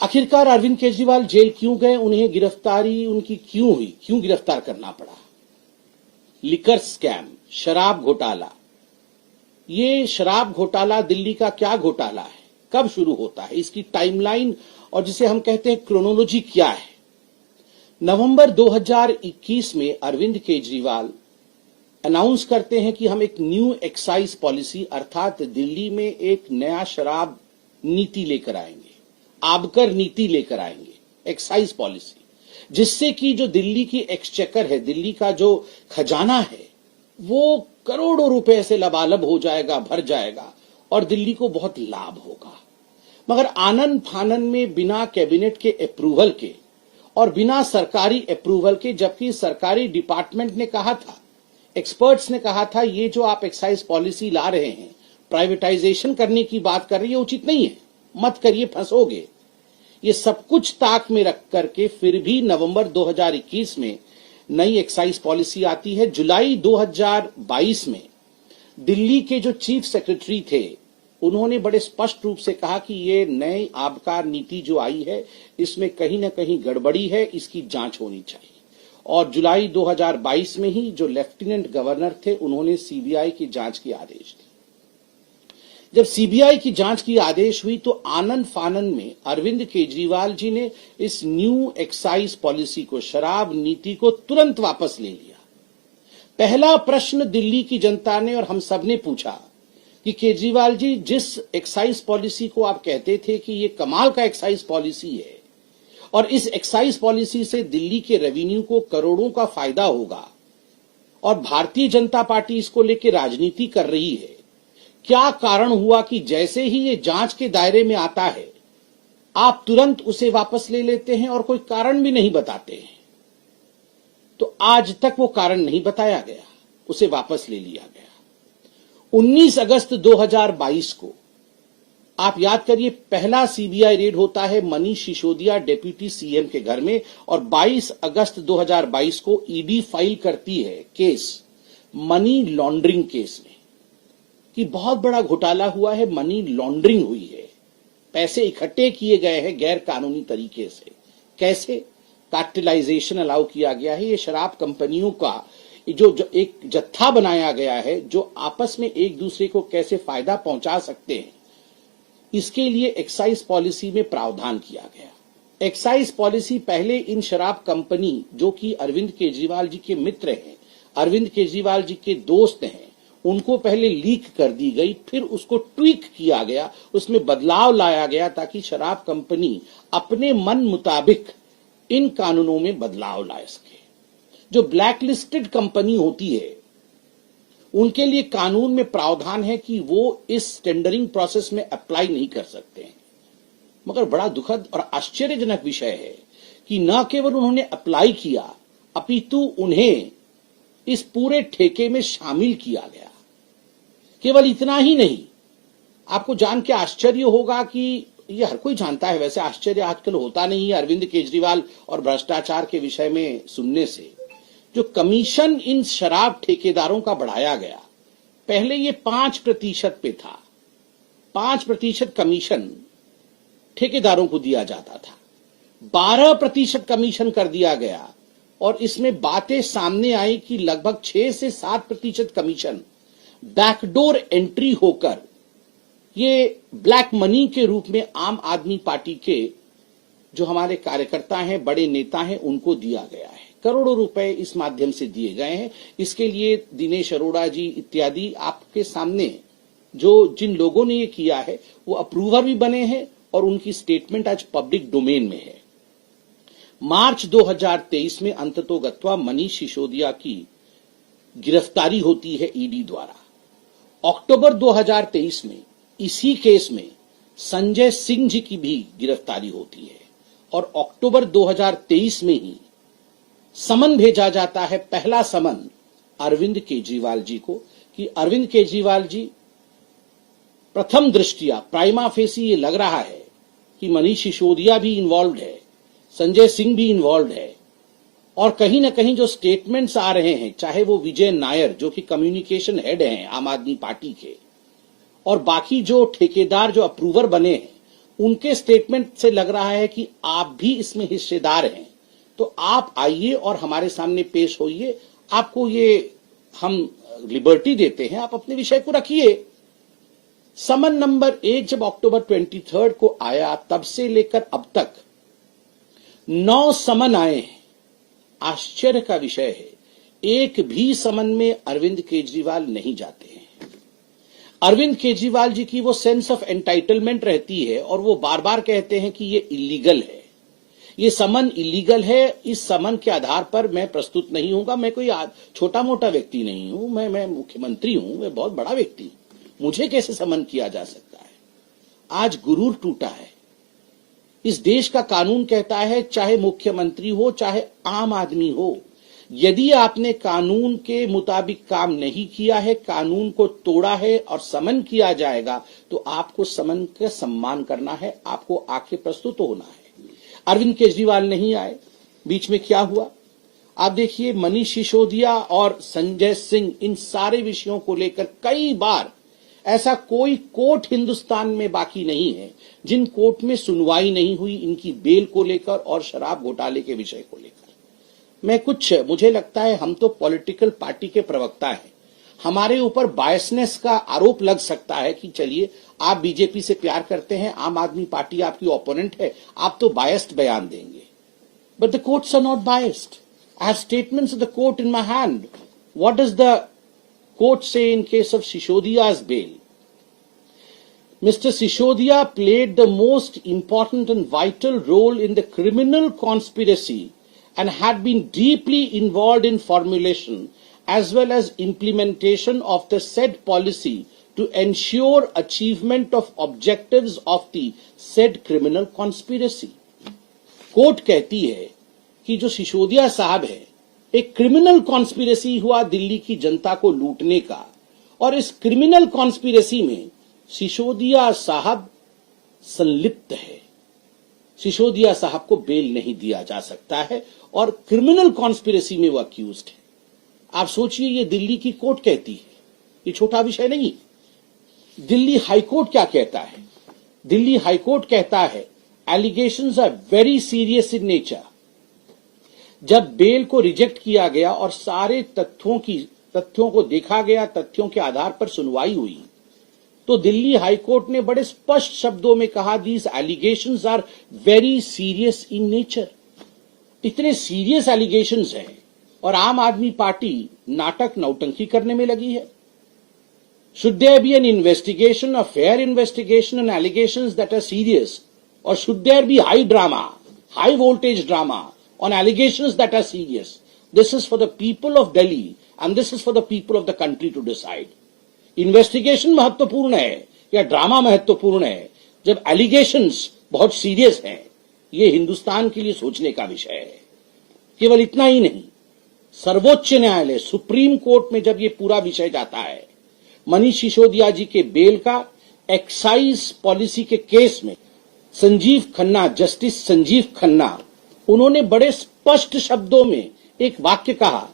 आखिरकार अरविंद केजरीवाल जेल क्यों गए, उन्हें गिरफ्तारी उनकी क्यों हुई, क्यों गिरफ्तार करना पड़ा? लिकर स्कैम, शराब घोटाला। ये शराब घोटाला दिल्ली का क्या घोटाला है, कब शुरू होता है, इसकी टाइमलाइन और जिसे हम कहते हैं क्रोनोलॉजी क्या है? नवंबर 2021 में अरविंद केजरीवाल अनाउंस करते हैं कि हम एक न्यू एक्साइज पॉलिसी अर्थात दिल्ली में एक नया शराब नीति लेकर आएंगे, आबकर नीति लेकर आएंगे, एक्साइज पॉलिसी, जिससे कि जो दिल्ली की एक्सचेकर है, दिल्ली का जो खजाना है, वो करोड़ों रुपए से लबालब हो जाएगा, भर जाएगा और दिल्ली को बहुत लाभ होगा। मगर आनन फानन में बिना कैबिनेट के अप्रूवल के और बिना सरकारी अप्रूवल के, जबकि सरकारी डिपार्टमेंट ने कहा था, एक्सपर्ट्स ने कहा था, ये जो आप एक्साइज पॉलिसी ला रहे हैं, प्राइवेटाइजेशन करने की बात कर रही है, उचित नहीं है, मत करिए, फंसोगे। ये सब कुछ ताक में रख करके फिर भी नवंबर 2021 में नई एक्साइज पॉलिसी आती है। जुलाई 2022 में दिल्ली के जो चीफ सेक्रेटरी थे, उन्होंने बड़े स्पष्ट रूप से कहा कि ये नई आबकार नीति जो आई है, इसमें कहीं ना कहीं गड़बड़ी है, इसकी जांच होनी चाहिए। और जुलाई 2022 में ही जो लेफ्टिनेंट गवर्नर थे, उन्होंने सीबीआई की जांच की आदेश दिए। जब सीबीआई की जांच की आदेश हुई तो आनन फानन में अरविंद केजरीवाल जी ने इस न्यू एक्साइज पॉलिसी को, शराब नीति को तुरंत वापस ले लिया। पहला प्रश्न दिल्ली की जनता ने और हम सब ने पूछा कि केजरीवाल जी, जिस एक्साइज पॉलिसी को आप कहते थे कि ये कमाल का एक्साइज पॉलिसी है और इस एक्साइज पॉलिसी से दिल्ली के रेवेन्यू को करोड़ों का फायदा होगा और भारतीय जनता पार्टी इसको लेकर राजनीति कर रही है, क्या कारण हुआ कि जैसे ही ये जांच के दायरे में आता है, आप तुरंत उसे वापस ले लेते हैं और कोई कारण भी नहीं बताते हैं? तो आज तक वो कारण नहीं बताया गया, उसे वापस ले लिया गया। 19 अगस्त 2022 को आप याद करिए, पहला सीबीआई रेड होता है मनीष सिसोदिया डिप्टी सीएम के घर में और 22 अगस्त 2022 को ईडी फाइल करती है केस, मनी लॉन्ड्रिंग केस में, कि बहुत बड़ा घोटाला हुआ है, मनी लॉन्ड्रिंग हुई है, पैसे इकट्ठे किए गए हैं गैर कानूनी तरीके से। कैसे? कार्टेलाइजेशन अलाउ किया गया है। ये शराब कंपनियों का जो एक जत्था बनाया गया है, जो आपस में एक दूसरे को कैसे फायदा पहुंचा सकते हैं, इसके लिए एक्साइज पॉलिसी में प्रावधान किया गया। एक्साइज पॉलिसी पहले इन शराब कंपनी, जो कि अरविंद केजरीवाल जी के मित्र हैं, अरविंद केजरीवाल जी के दोस्त हैं, उनको पहले लीक कर दी गई, फिर उसको ट्वीक किया गया, उसमें बदलाव लाया गया ताकि शराब कंपनी अपने मन मुताबिक इन कानूनों में बदलाव ला सके। जो ब्लैक लिस्टेड कंपनी होती है, उनके लिए कानून में प्रावधान है कि वो इस टेंडरिंग प्रोसेस में अप्लाई नहीं कर सकते हैं। मगर बड़ा दुखद और आश्चर्यजनक विषय है कि न केवल उन्होंने अप्लाई किया, अपितु उन्हें इस पूरे ठेके में शामिल किया गया। केवल इतना ही नहीं, आपको जान के आश्चर्य होगा कि ये हर कोई जानता है, वैसे आश्चर्य आजकल होता नहीं है अरविंद केजरीवाल और भ्रष्टाचार के विषय में सुनने से। जो कमीशन इन शराब ठेकेदारों का बढ़ाया गया, पहले ये 5% पे था, 5% कमीशन ठेकेदारों को दिया जाता था, 12% कमीशन कर दिया गया और इसमें बातें सामने आई कि लगभग 6 से 7% कमीशन बैकडोर एंट्री होकर ये ब्लैक मनी के रूप में आम आदमी पार्टी के जो हमारे कार्यकर्ता हैं, बड़े नेता हैं, उनको दिया गया है। करोड़ों रुपए इस माध्यम से दिए गए हैं। इसके लिए दिनेश अरोड़ा जी इत्यादि आपके सामने जो जिन लोगों ने ये किया है, वो अप्रूवर भी बने हैं और उनकी स्टेटमेंट आज पब्लिक डोमेन में है। मार्च 2023 में अंततोगत्वा मनीष सिसोदिया की गिरफ्तारी होती है ईडी द्वारा। अक्टूबर 2023 में इसी केस में संजय सिंह जी की भी गिरफ्तारी होती है और अक्टूबर 2023 में ही समन भेजा जाता है, पहला समन अरविंद केजरीवाल जी को, कि अरविंद केजरीवाल जी, प्रथम दृष्टिया प्राइमा फेसी ये लग रहा है कि मनीष सिसोदिया भी इन्वॉल्व है, संजय सिंह भी इन्वॉल्व है और कहीं ना कहीं जो स्टेटमेंट्स आ रहे हैं, चाहे वो विजय नायर जो कि कम्युनिकेशन हेड हैं आम आदमी पार्टी के, और बाकी जो ठेकेदार जो अप्रूवर बने हैं, उनके स्टेटमेंट से लग रहा है कि आप भी इसमें हिस्सेदार हैं, तो आप आइए और हमारे सामने पेश होइए। आपको ये हम लिबर्टी देते हैं, आप अपने विषय को रखिए। समन नंबर 1 जब अक्टूबर 23 को आया, तब से लेकर अब तक 9 समन आए हैं। आश्चर्य का विषय है, एक भी समन में अरविंद केजरीवाल नहीं जाते हैं। अरविंद केजरीवाल जी की वो सेंस ऑफ एंटाइटलमेंट रहती है और वो बार बार कहते हैं कि ये इलीगल है, ये समन इलीगल है। इस समन के आधार पर मैं प्रस्तुत नहीं होऊंगा। मैं कोई छोटा मोटा व्यक्ति नहीं हूं, मैं मुख्यमंत्री हूं, मैं बहुत बड़ा व्यक्ति हूं, मुझे कैसे समन किया जा सकता है। आज गुरूर टूटा है। इस देश का कानून कहता है, चाहे मुख्यमंत्री हो चाहे आम आदमी हो, यदि आपने कानून के मुताबिक काम नहीं किया है, कानून को तोड़ा है और समन किया जाएगा, तो आपको समन का सम्मान करना है, आपको आके प्रस्तुत होना है। अरविंद केजरीवाल नहीं आए। बीच में क्या हुआ आप देखिए। मनीष सिसोदिया और संजय सिंह, इन सारे विषयों को लेकर कई बार, ऐसा कोई कोर्ट हिंदुस्तान में बाकी नहीं है जिन कोर्ट में सुनवाई नहीं हुई इनकी बेल को लेकर और शराब घोटाले के विषय को लेकर। मुझे लगता है हम तो पॉलिटिकल पार्टी के प्रवक्ता हैं, हमारे ऊपर बायसनेस का आरोप लग सकता है कि चलिए आप बीजेपी से प्यार करते हैं, आम आदमी पार्टी आपकी ओपोनेंट है, आप तो बायस्ड बयान देंगे। But the courts are not biased. I have statements of the court in my hand. What does the court say in case of Sisodia's bail? Mr. Sisodia played the most important and vital role in the criminal conspiracy and had been deeply involved in formulation as well as implementation of the said policy to ensure achievement of objectives of the said criminal conspiracy. Court कहती है कि जो सिसोदिया साहब है, एक criminal conspiracy हुआ दिल्ली की जनता को लूटने का, और इस क्रिमिनल कॉन्स्पिरेसी में सिसोदिया साहब संलिप्त है। सिसोदिया साहब को बेल नहीं दिया जा सकता है और क्रिमिनल कॉन्स्पिरेसी में वो अक्यूज्ड है। आप सोचिए, ये दिल्ली की कोर्ट कहती है, ये छोटा विषय नहीं। दिल्ली हाईकोर्ट क्या कहता है? दिल्ली हाईकोर्ट कहता है allegations are very serious in nature. जब बेल को रिजेक्ट किया गया और सारे तथ्यों को देखा गया, तथ्यों के आधार पर सुनवाई हुई, तो दिल्ली हाईकोर्ट ने बड़े स्पष्ट शब्दों में कहा, these allegations are very serious in nature. इतने सीरियस एलिगेशंस हैं और आम आदमी पार्टी नाटक नौटंकी करने में लगी है। Should there be an investigation, a fair investigation on allegations that are serious, or should there be high drama, high voltage drama on allegations that are serious? This is for the people of Delhi and this is for the people of the country to decide. Investigation महत्वपूर्ण है या drama महत्वपूर्ण है? जब allegations बहुत serious हैं, ये हिंदुस्तान के लिए सोचने का विषय है। केवल इतना ही नहीं, सर्वोच्च न्यायालय सुप्रीम कोर्ट में जब ये पूरा विषय जाता है, मनीष सिसोदिया जी के बेल का, एक्साइज पॉलिसी के केस में संजीव खन्ना, जस्टिस संजीव खन्ना, उन्होंने बड़े स्पष्ट शब्दों में एक वाक्य कहा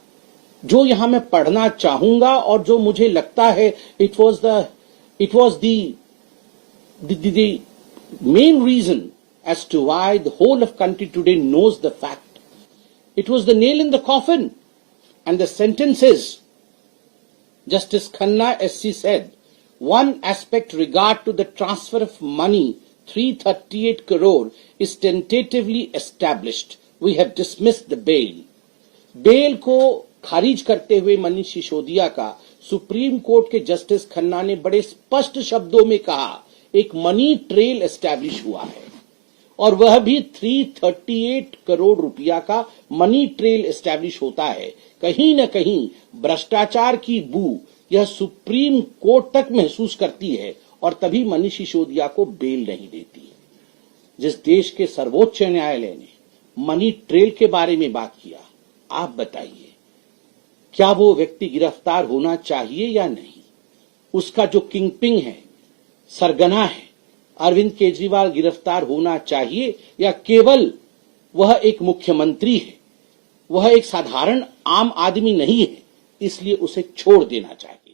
जो यहां मैं पढ़ना चाहूंगा और जो मुझे लगता है it was the main reason as to why the whole of country today knows the fact. It was the nail in the coffin. And the sentence is, Justice Khanna SC said, one aspect regard to the transfer of money, 338 crore, is tentatively established. We have dismissed the bail. Bail को खारिज करते हुए मनीष सिसोदिया का supreme court के justice Khanna ने बड़े स्पष्ट शब्दों में कहा, एक मनी ट्रेल एस्टैब्लिश हुआ है और वह भी 338 करोड़ रुपया का मनी ट्रेल एस्टैब्लिश होता है। कहीं न कहीं भ्रष्टाचार की बू यह सुप्रीम कोर्ट तक महसूस करती है और तभी मनीष सिसोदिया को बेल नहीं देती है। जिस देश के सर्वोच्च न्यायालय ने मनी ट्रेल के बारे में बात किया, आप बताइए, क्या वो व्यक्ति गिरफ्तार होना चाहिए या नहीं? उसका जो किंगपिन है, सरगना है, अरविंद केजरीवाल गिरफ्तार होना चाहिए या केवल वह एक मुख्यमंत्री है, वह एक साधारण आम आदमी नहीं है, इसलिए उसे छोड़ देना चाहिए?